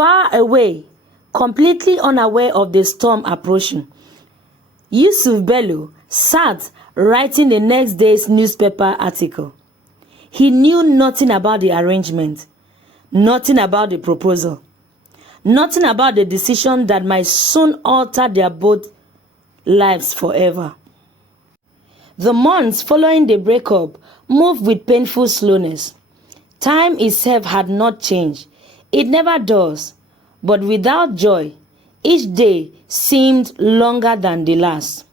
Far away, completely unaware of the storm approaching, Yusuf Bello sat writing the next day's newspaper article. He knew nothing about the arrangement, nothing about the proposal, nothing about the decision that might soon alter their both lives forever. The months following the breakup moved with painful slowness. Time itself had not changed. It never does. But without joy, each day seemed longer than the last.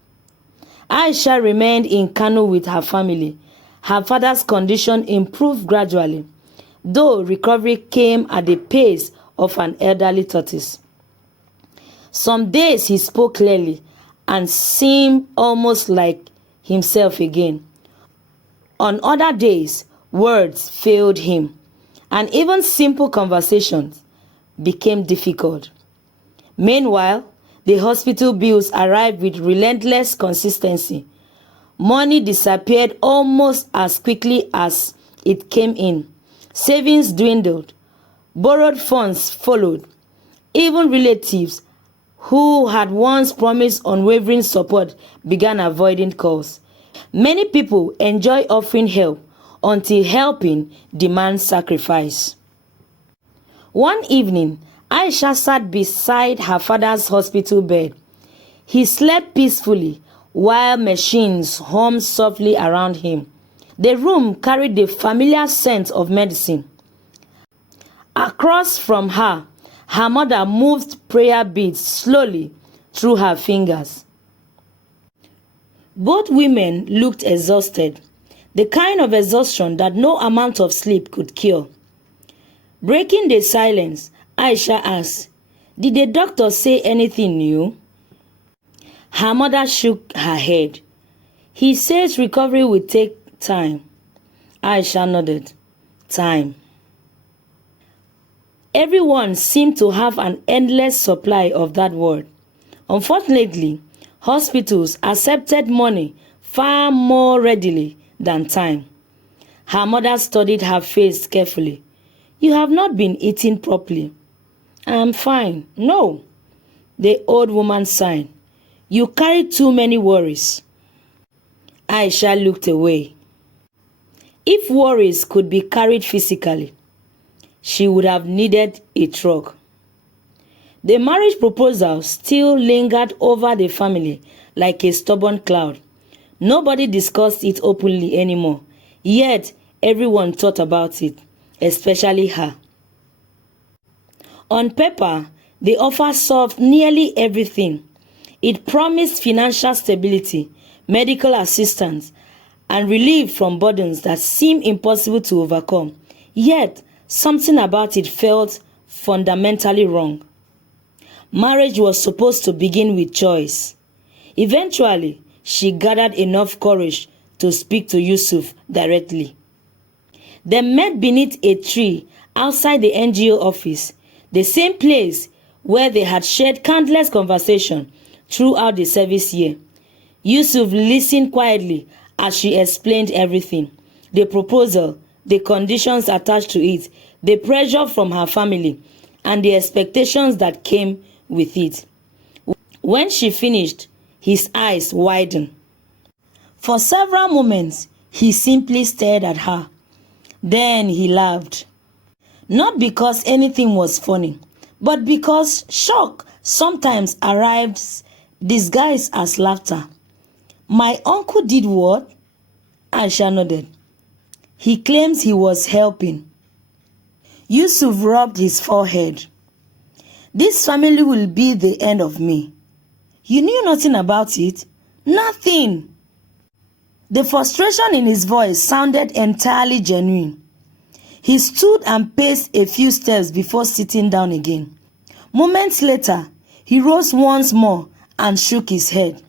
Aisha remained in Kano with her family. Her father's condition improved gradually, though recovery came at the pace of an elderly tortoise. Some days he spoke clearly and seemed almost like himself again. On other days, words failed him, and even simple conversations became difficult. Meanwhile, the hospital bills arrived with relentless consistency. Money disappeared almost as quickly as it came in. Savings dwindled. Borrowed funds followed. Even relatives who had once promised unwavering support began avoiding calls. Many people enjoy offering help until helping demands sacrifice. One evening, Aisha sat beside her father's hospital bed. He slept peacefully while machines hummed softly around him. The room carried the familiar scent of medicine. Across from her, her mother moved prayer beads slowly through her fingers. Both women looked exhausted, the kind of exhaustion that no amount of sleep could cure. Breaking the silence, Aisha asked, "Did the doctor say anything new?" Her mother shook her head. "He says recovery will take time." Aisha nodded. Time. Everyone seemed to have an endless supply of that word. Unfortunately, hospitals accepted money far more readily than time. Her mother studied her face carefully. "You have not been eating properly." "I am fine." "No." The old woman sighed. "You carry too many worries." Aisha looked away. If worries could be carried physically, she would have needed a truck. The marriage proposal still lingered over the family like a stubborn cloud. Nobody discussed it openly anymore, yet everyone thought about it, especially her. On paper, the offer solved nearly everything. It promised financial stability, medical assistance, and relief from burdens that seemed impossible to overcome. Yet, something about it felt fundamentally wrong. Marriage was supposed to begin with choice. Eventually, she gathered enough courage to speak to Yusuf directly. They met beneath a tree outside the NGO office, the same place where they had shared countless conversations throughout the service year. Yusuf listened quietly as she explained everything: the proposal, the conditions attached to it, the pressure from her family, and the expectations that came with it. When she finished, his eyes widened. For several moments, he simply stared at her. Then he laughed. Not because anything was funny, but because shock sometimes arrives disguised as laughter. "My uncle did what?" Aisha nodded. "He claims he was helping." Yusuf rubbed his forehead. "This family will be the end of me. You knew nothing about it? Nothing." The frustration in his voice sounded entirely genuine. He stood and paced a few steps before sitting down again. Moments later, he rose once more and shook his head.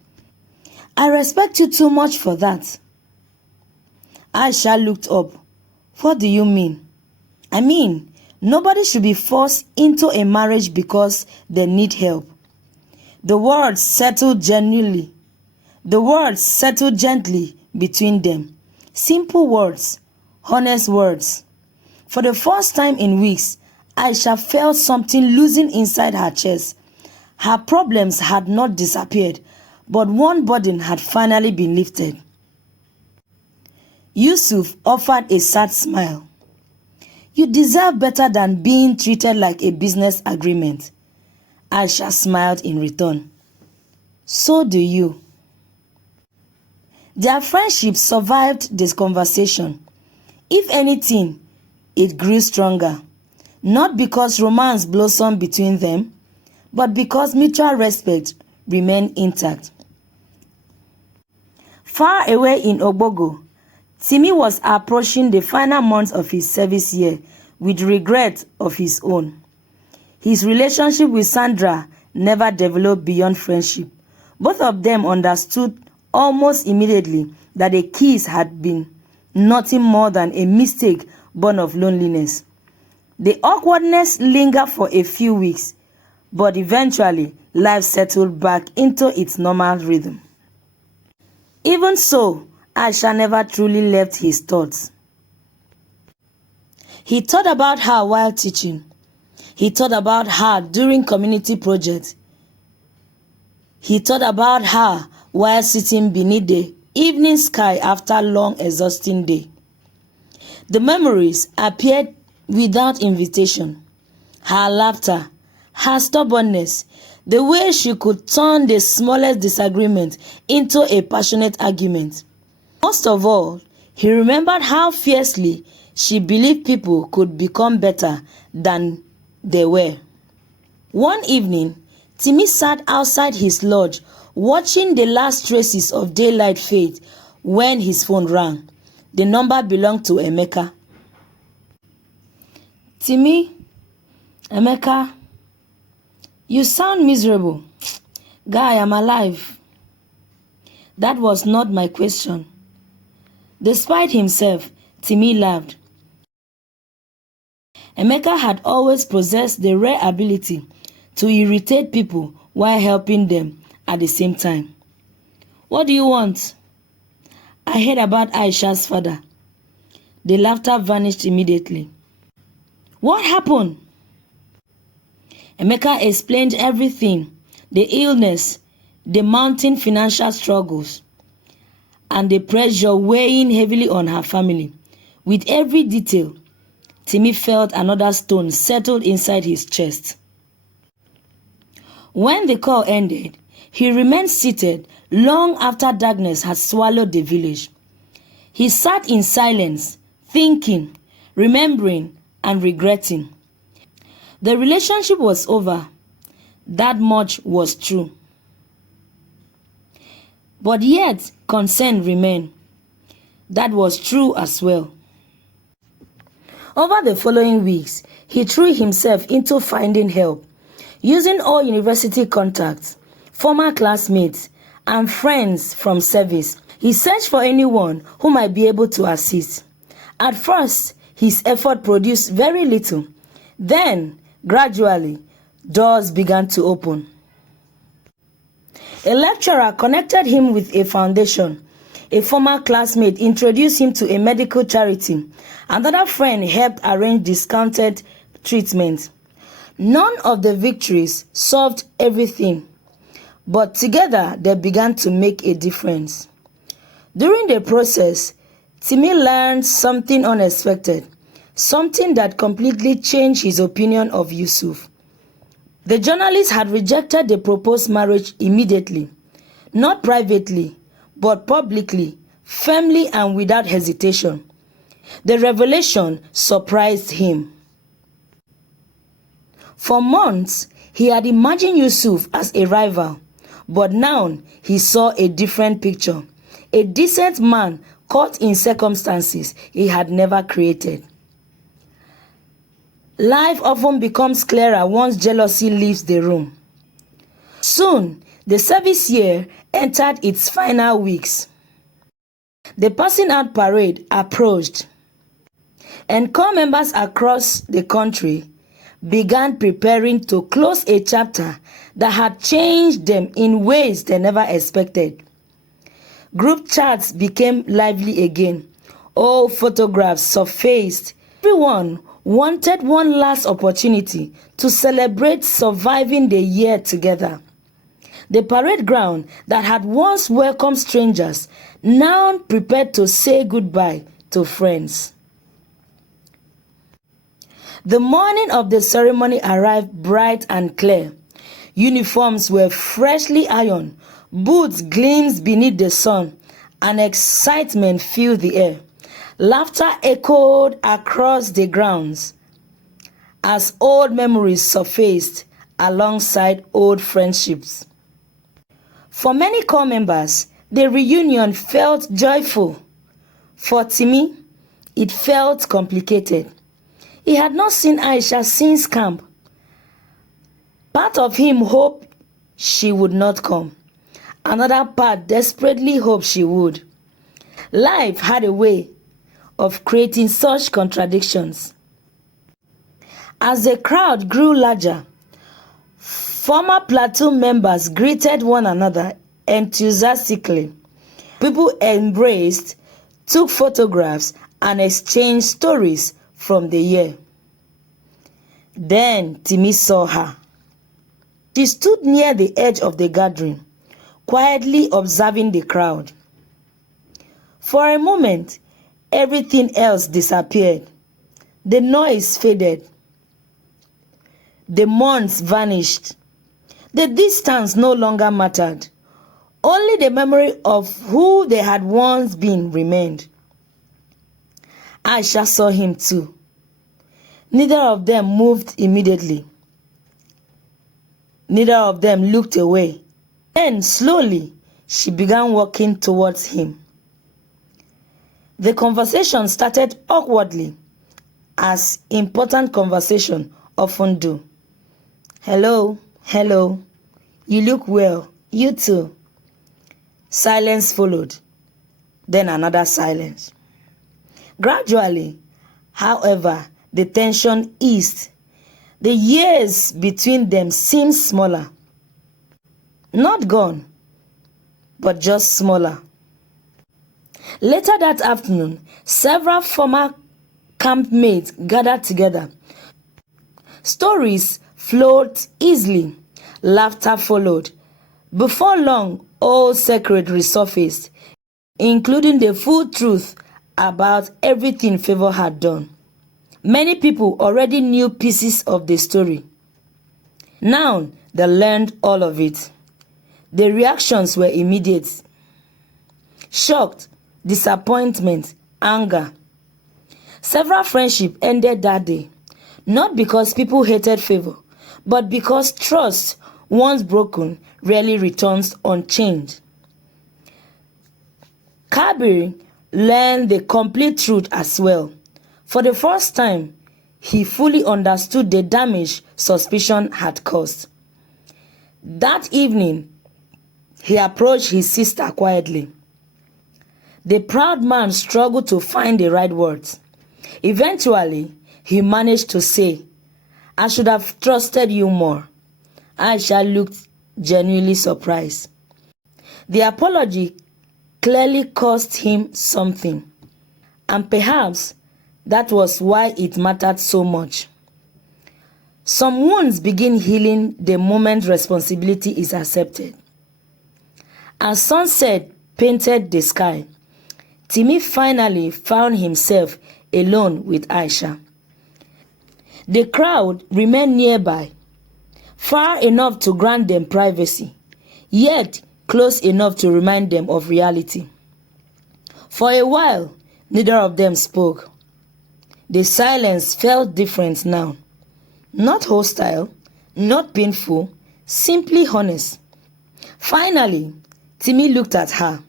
"I respect you too much for that." Aisha looked up. "What do you mean?" "I mean, nobody should be forced into a marriage because they need help." The words settled gently between them. Simple words, honest words. For the first time in weeks, Aisha felt something loosen inside her chest. Her problems had not disappeared, but one burden had finally been lifted. Yusuf offered a sad smile. "You deserve better than being treated like a business agreement." Aisha smiled in return. "So do you." Their friendship survived this conversation. If anything, it grew stronger, not because romance blossomed between them, but because mutual respect remained intact. Far away in Ogbogo, Timi was approaching the final months of his service year with regret of his own. His relationship with Sandra never developed beyond friendship. Both of them understood almost immediately that a kiss had been nothing more than a mistake born of loneliness. The awkwardness lingered for a few weeks, but eventually life settled back into its normal rhythm. Even so, Aisha never truly left his thoughts. He thought about her while teaching. He thought about her during community projects. He thought about her while sitting beneath the evening sky after a long, exhausting day. The memories appeared without invitation. Her laughter, her stubbornness, the way she could turn the smallest disagreement into a passionate argument. Most of all, he remembered how fiercely she believed people could become better than they were. One evening, Timi sat outside his lodge watching the last traces of daylight fade when his phone rang. The number belonged to Emeka. "Timi, Emeka, you sound miserable." "Guy, I'm alive." That was not my question. Despite himself, Timi laughed. Emeka had always possessed the rare ability to irritate people while helping them at the same time. "What do you want?" "I heard about Aisha's father." The laughter vanished immediately. "What happened?" Emeka explained everything: the illness, the mounting financial struggles, and the pressure weighing heavily on her family. With every detail, Timi felt another stone settled inside his chest. When the call ended, he remained seated long after darkness had swallowed the village. He sat in silence, thinking, remembering, and regretting. The relationship was over. That much was true. But yet, concern remained. That was true as well. Over the following weeks, he threw himself into finding help, using all university contacts, former classmates, and friends from service. He searched for anyone who might be able to assist. At first, his effort produced very little. Then, gradually, doors began to open. A lecturer connected him with a foundation. A former classmate introduced him to a medical charity. Another friend helped arrange discounted treatment. None of the victories solved everything, but together they began to make a difference. During the process, Timi learned something unexpected, something that completely changed his opinion of Yusuf. The journalist had rejected the proposed marriage immediately, not privately, but publicly, firmly, and without hesitation. The revelation surprised him. For months, he had imagined Yusuf as a rival, but now he saw a different picture, a decent man caught in circumstances he had never created. Life often becomes clearer once jealousy leaves the room. Soon, the service year entered its final weeks. The passing out parade approached, and corps members across the country began preparing to close a chapter that had changed them in ways they never expected. Group chats became lively again. Old photographs surfaced. Everyone wanted one last opportunity to celebrate surviving the year together. The parade ground that had once welcomed strangers now prepared to say goodbye to friends. The morning of the ceremony arrived bright and clear. Uniforms were freshly ironed, boots gleamed beneath the sun, and excitement filled the air. Laughter echoed across the grounds as old memories surfaced alongside old friendships. For many corps members, the reunion felt joyful. For Timi, it felt complicated. He had not seen Aisha since camp. Part of him hoped she would not come. Another part desperately hoped she would. Life had a way of creating such contradictions. As the crowd grew larger, former platoon members greeted one another enthusiastically. People embraced, took photographs, and exchanged stories from the year. Then Timi saw her. She stood near the edge of the gathering, quietly observing the crowd. For a moment, everything else disappeared. The noise faded. The months vanished. The distance no longer mattered. Only the memory of who they had once been remained. Aisha saw him too. Neither of them moved immediately. Neither of them looked away. Then, slowly, she began walking towards him. The conversation started awkwardly, as important conversation often do. Hello, hello. You look well. You too. Silence followed. Then another silence. Gradually, however, the tension eased. The years between them seemed smaller. Not gone, but just smaller. Later that afternoon, several former campmates gathered together. Stories flowed easily. Laughter followed. Before long, old secrets resurfaced, including the full truth about everything Favor had done. Many people already knew pieces of the story. Now they learned all of it. The reactions were immediate. Shocked, disappointment, anger. Several friendships ended that day, not because people hated Favor, but because trust, once broken, rarely returns unchanged. Kabir learned the complete truth as well. For the first time, he fully understood the damage suspicion had caused. That evening, he approached his sister quietly. The proud man struggled to find the right words. Eventually, he managed to say, "I should have trusted you more." Aisha looked genuinely surprised. The apology clearly cost him something, and perhaps that was why it mattered so much. Some wounds begin healing the moment responsibility is accepted. As sunset painted the sky, Timi finally found himself alone with Aisha. The crowd remained nearby, far enough to grant them privacy, yet close enough to remind them of reality. For a while, neither of them spoke. The silence felt different now. Not hostile, not painful, simply honest. Finally, Timi looked at her.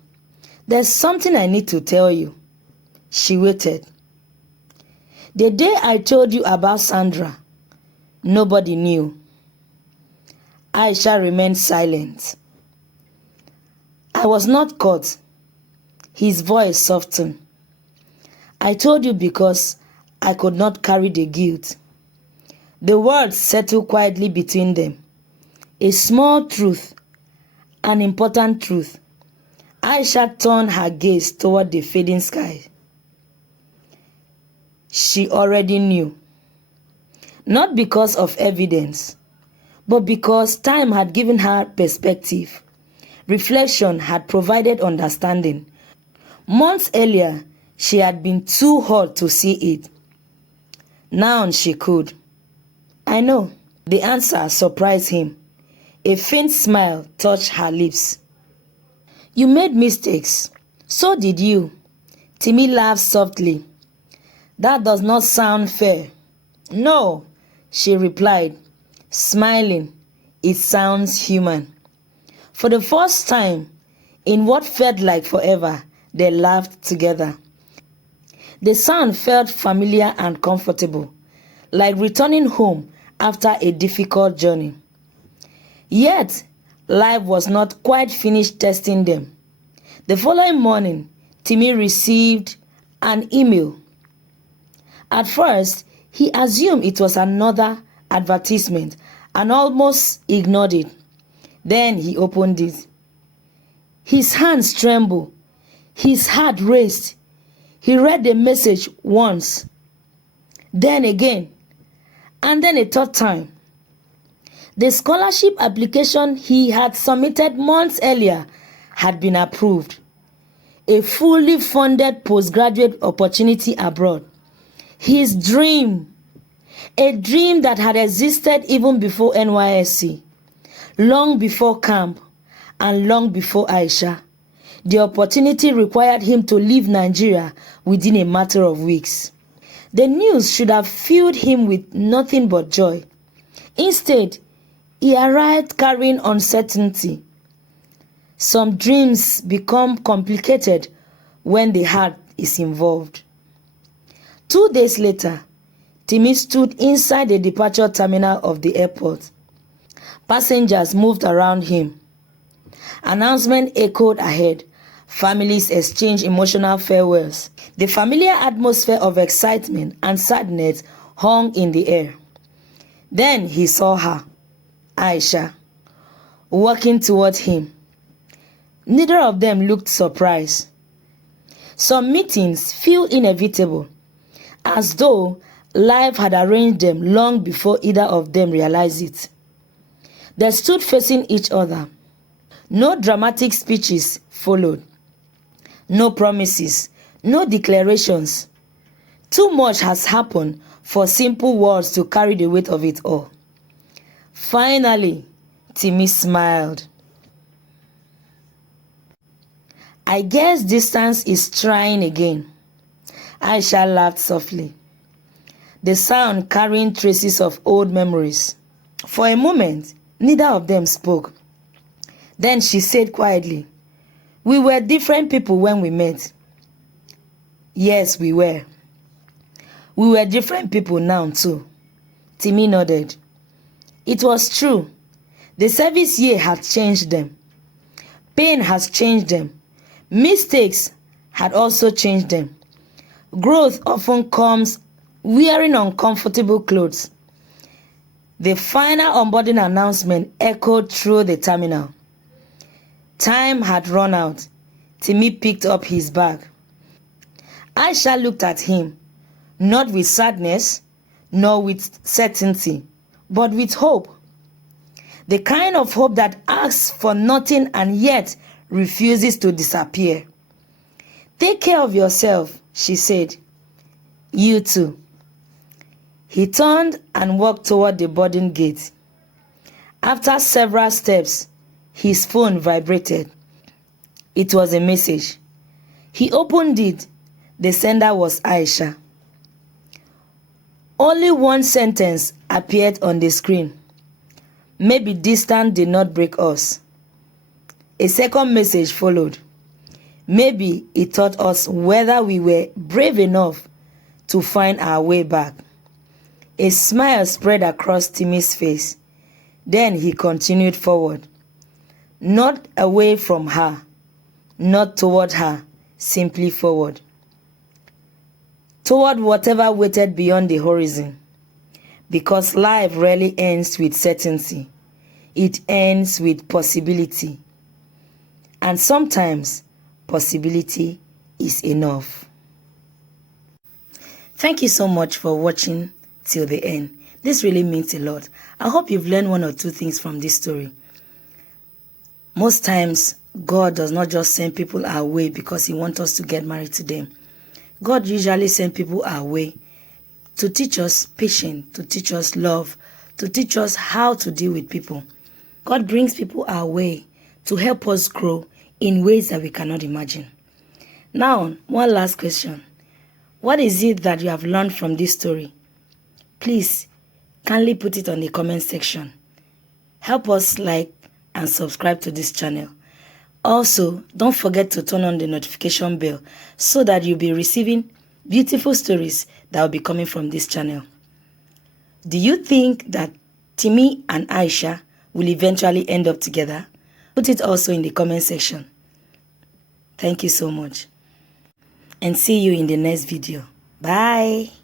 "There's something I need to tell you." She waited. "The day I told you about Sandra, nobody knew." Aisha remained silent. "I was not caught." His voice softened. "I told you because I could not carry the guilt." The words settled quietly between them. A small truth, an important truth. Aisha turned her gaze toward the fading sky. She already knew. Not because of evidence, but because time had given her perspective. Reflection had provided understanding. Months earlier, she had been too hurt to see it. Now she could. I know. The answer surprised him. A faint smile touched her lips. You made mistakes. So did you. Timi laughed softly. That does not sound fair. No, she replied, smiling. It sounds human. For the first time, in what felt like forever, they laughed together. The sound felt familiar and comfortable, like returning home after a difficult journey. Yet, life was not quite finished testing them. The following morning, Timi received an email. At first, he assumed it was another advertisement and almost ignored it. Then he opened it. His hands trembled. His heart raced. He read the message once, then again, and then a third time. The scholarship application he had submitted months earlier had been approved. A fully funded postgraduate opportunity abroad. His dream. A dream that had existed even before NYSC, long before camp, and long before Aisha. The opportunity required him to leave Nigeria within a matter of weeks. The news should have filled him with nothing but joy. Instead, he arrived carrying uncertainty. Some dreams become complicated when the heart is involved. 2 days later, Timi stood inside the departure terminal of the airport. Passengers moved around him. Announcements echoed ahead. Families exchanged emotional farewells. The familiar atmosphere of excitement and sadness hung in the air. Then he saw her, Aisha, walking toward him. Neither of them looked surprised. Some meetings feel inevitable, as though life had arranged them long before either of them realized it. They stood facing each other. No dramatic speeches followed. No promises, no declarations. Too much has happened for simple words to carry the weight of it all. Finally, Timi smiled. I guess distance is trying again. Aisha laughed softly, the sound carrying traces of old memories. For a moment, neither of them spoke. Then she said quietly, we were different people when we met. Yes, we were. We were different people now too. Timi nodded. It was true. The service year had changed them. Pain has changed them. Mistakes had also changed them. Growth often comes wearing uncomfortable clothes. The final onboarding announcement echoed through the terminal. Time had run out. Timi picked up his bag. Aisha looked at him, not with sadness, nor with certainty, but with hope. The kind of hope that asks for nothing and yet refuses to disappear. Take care of yourself, she said. You too. He turned and walked toward the boarding gate. After several steps, his phone vibrated. It was a message. He opened it. The sender was Aisha. Only one sentence appeared on the screen. Maybe distance did not break us. A second message followed. Maybe it taught us whether we were brave enough to find our way back. A smile spread across Timi's face. Then he continued forward. Not away from her, not toward her, simply forward. Toward whatever waited beyond the horizon. Because life rarely ends with certainty. It ends with possibility. And sometimes, possibility is enough. Thank you so much for watching till the end. This really means a lot. I hope you've learned one or two things from this story. Most times, God does not just send people our way because he wants us to get married to them. God usually sends people our way to teach us patience, to teach us love, to teach us how to deal with people. God brings people our way to help us grow in ways that we cannot imagine. Now, one last question. What is it that you have learned from this story? Please, kindly put it on the comment section. Help us like and subscribe to this channel. Also, don't forget to turn on the notification bell so that you'll be receiving beautiful stories that will be coming from this channel. Do you think that Timi and Aisha will eventually end up together? Put it also in the comment section. Thank you so much. And see you in the next video. Bye.